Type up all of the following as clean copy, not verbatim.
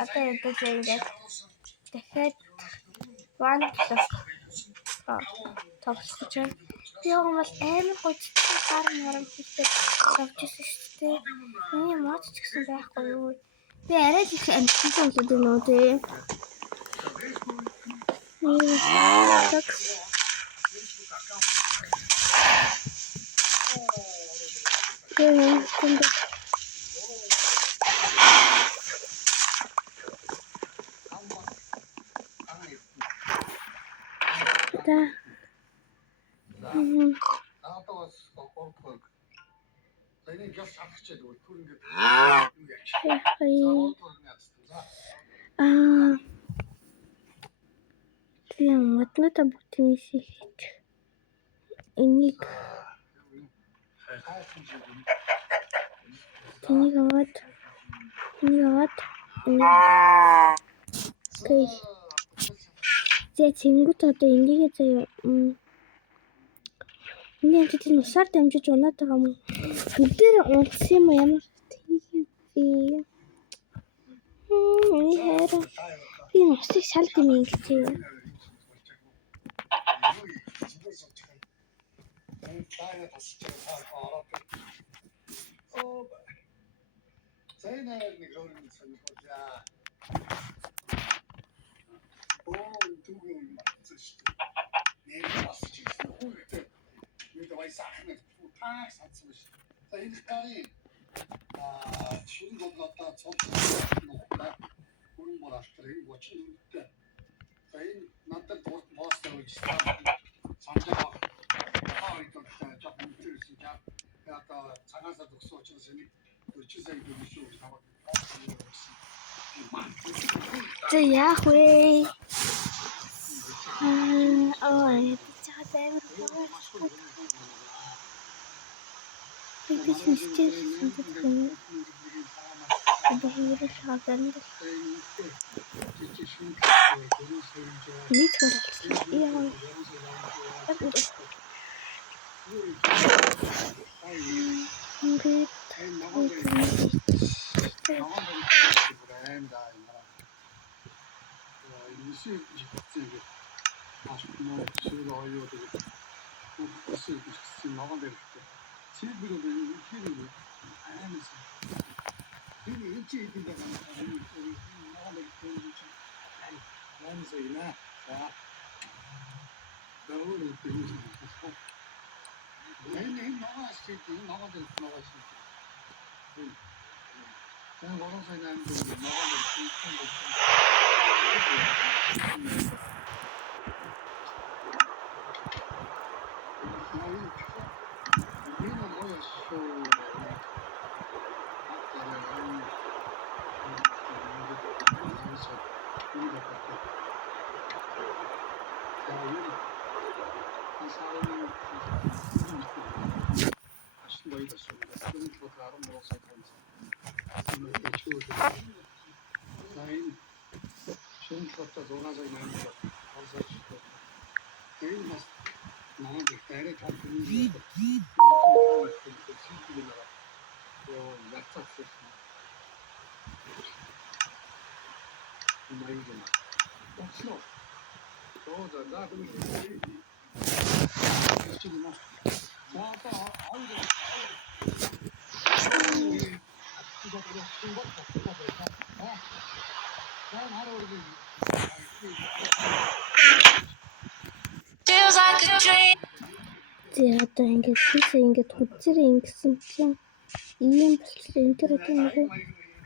Одоо ядаж ингээд дахиад one plus тоглох гэж байна. Би яг бол амар гоцтой гар марам хийдэг явж ирсэн шүү дээ. Миний мод ч гэсэн байхгүй юу. Би арай л их амтсан болоод байна уу те. Тийм моднуудаа бүгдийг хийж энийг аваад окей. Тэнгүүд одоо энийг заяа энэ тийм усаар дамжиж унаад байгаа юм уу? Бүгдээр унтсан юм ямар тийм би усыг шалд юм ингэж юм. За яах вэ? За одоо ингээд хийсээ ингээд хүчээрээ ингэсэн чинь ийм болчихлоо. Энэ төр одоо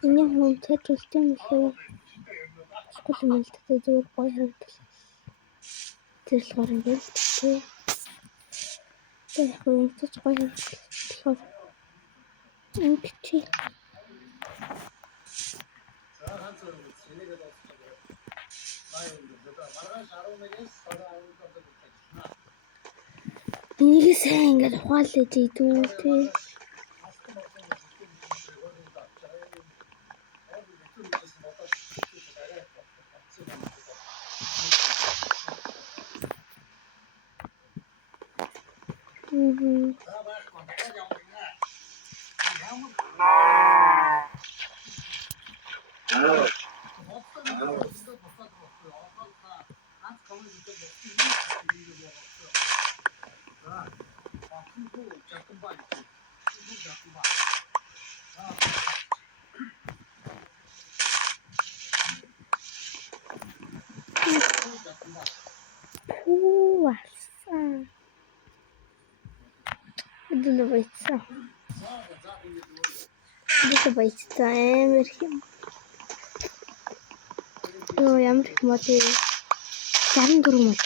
миний хүн цад болтой юм лээ. Скул юм л дээ зүгээр гоё харагдал. Тэрлгээр ингээд тээ. Тэр хүн цад гоё харагдал. Ингэчээ. Энийг сайн ингээд ухаалж идүү тий. Алсан. Эдгээр баяцсан. Эдгээр баяцсан амар юм. Йоо ямар их мод вэ? 64 мод.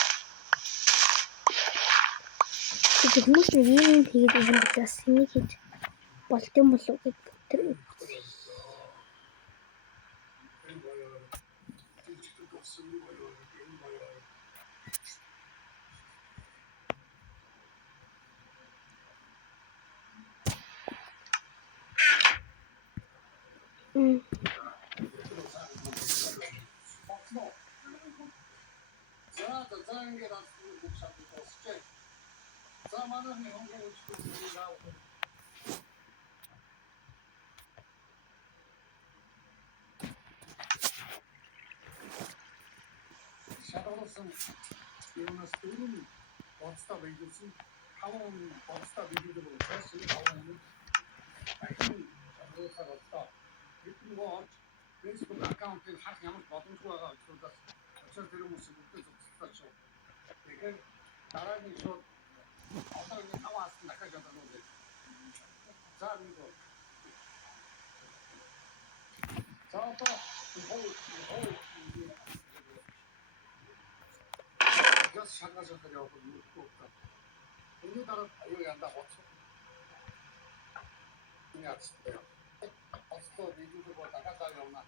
Тэгээд хүмүүс нэг юм хийгээд байгаа юм бас энийг хийж болт юм болов гэдэг тэр. Шалгуулсан юунаас дөрөв боцтой биелүүлсэн 5 боцтой биелүүлэх учраас 5 дахин шалгуулсаар боллоо. Бидний гоо Facebook аккаунтыг харах ямар боломжгүй байгаа учраас тэр хүмүүс бүгд зөвсөлтөө шүү. Тэгэхээр дараагийн шууд одоо энэ 5-аас дахиад явуулах үү. За нэг гоо. За одоо Just шалгаж явах юм уу? Энийг дараа аюу янда боцоо. Яац. Боцоо видео бол дахиад явна.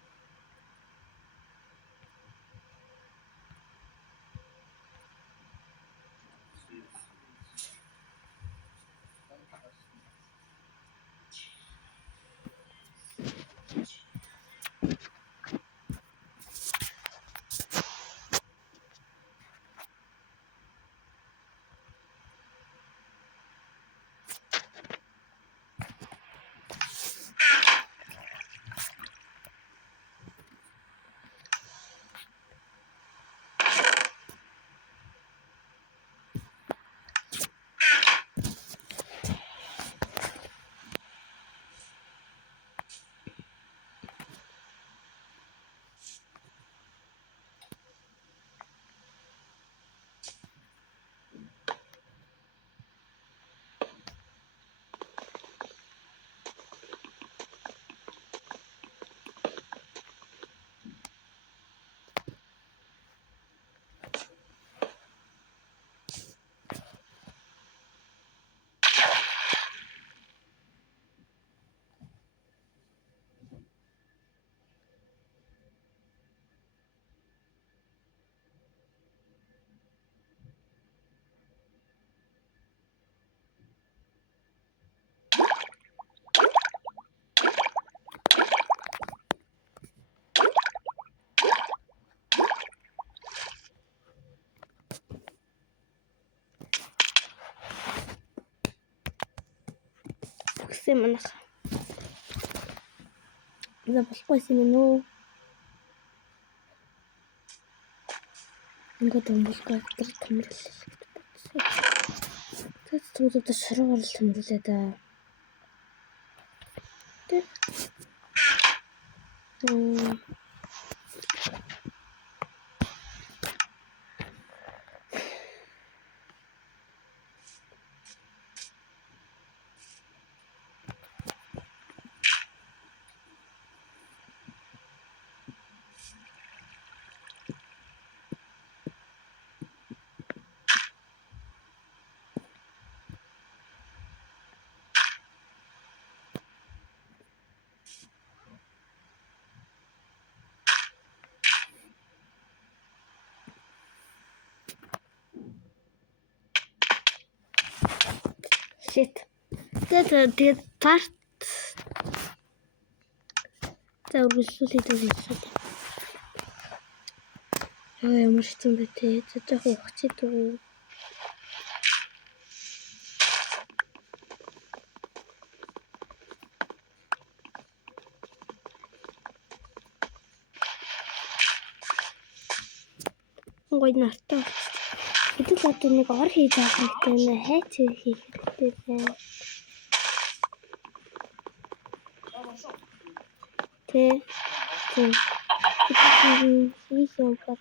Гэсэн манайх. За болохгүй юм нөө. Ингээд өмгөлгүй тэр томруулах гэж бодсон. Тэд төгөөд шаргал орол томруулээ да. Тэг. Shit. Тэгээд тарт. За үргэлжлүүлээд үзсэн. Ямар ч юм бэ те. Зөөх ухчих дүү. гоё нартай болчихсон. Хэдүүл одоо нэг ор хийж авах хэрэгтэй нэ хайч хийх хэрэгтэй байна. Тэ. Хийх юм бол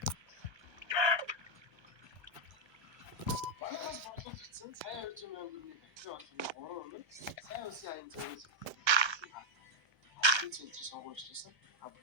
Манайхаас борлуулагдсан сая 200 мянган төгрөгийн бактерийн олонний 3% нь сайн үсгийн аян зөрүүс энэ центр сонгуулжсэн хамт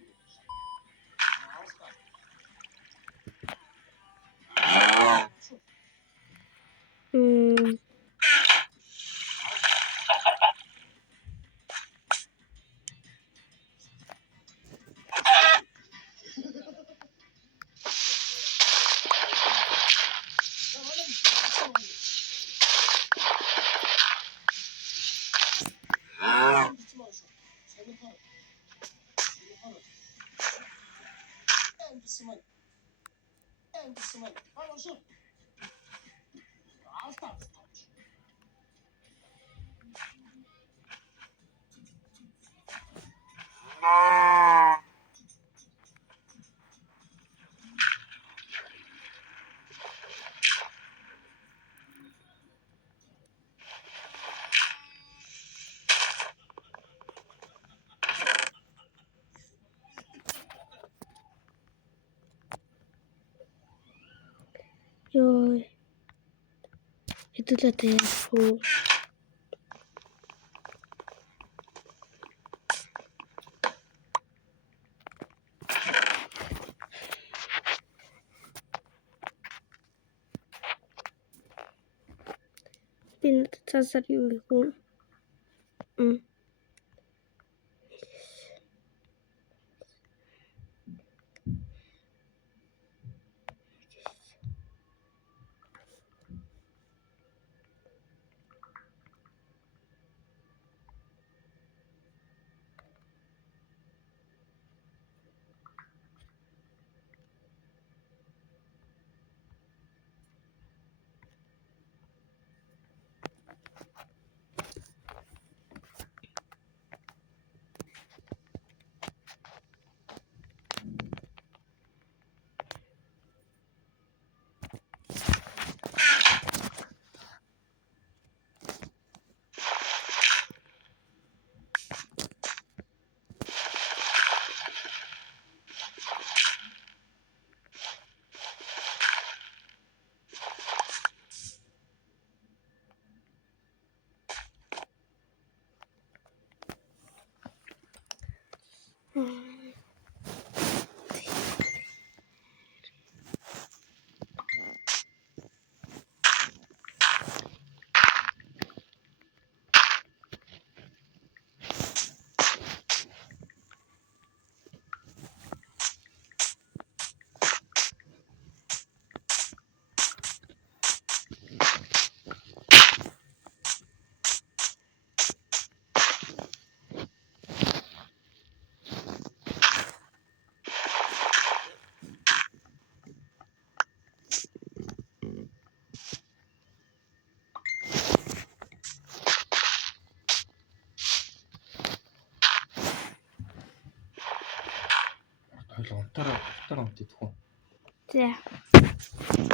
ёо. Хэдүүлээ тэ яах вэ? Би надад цаасаар юу хийх вэ? Хойлоо унтараа идэх үү? За.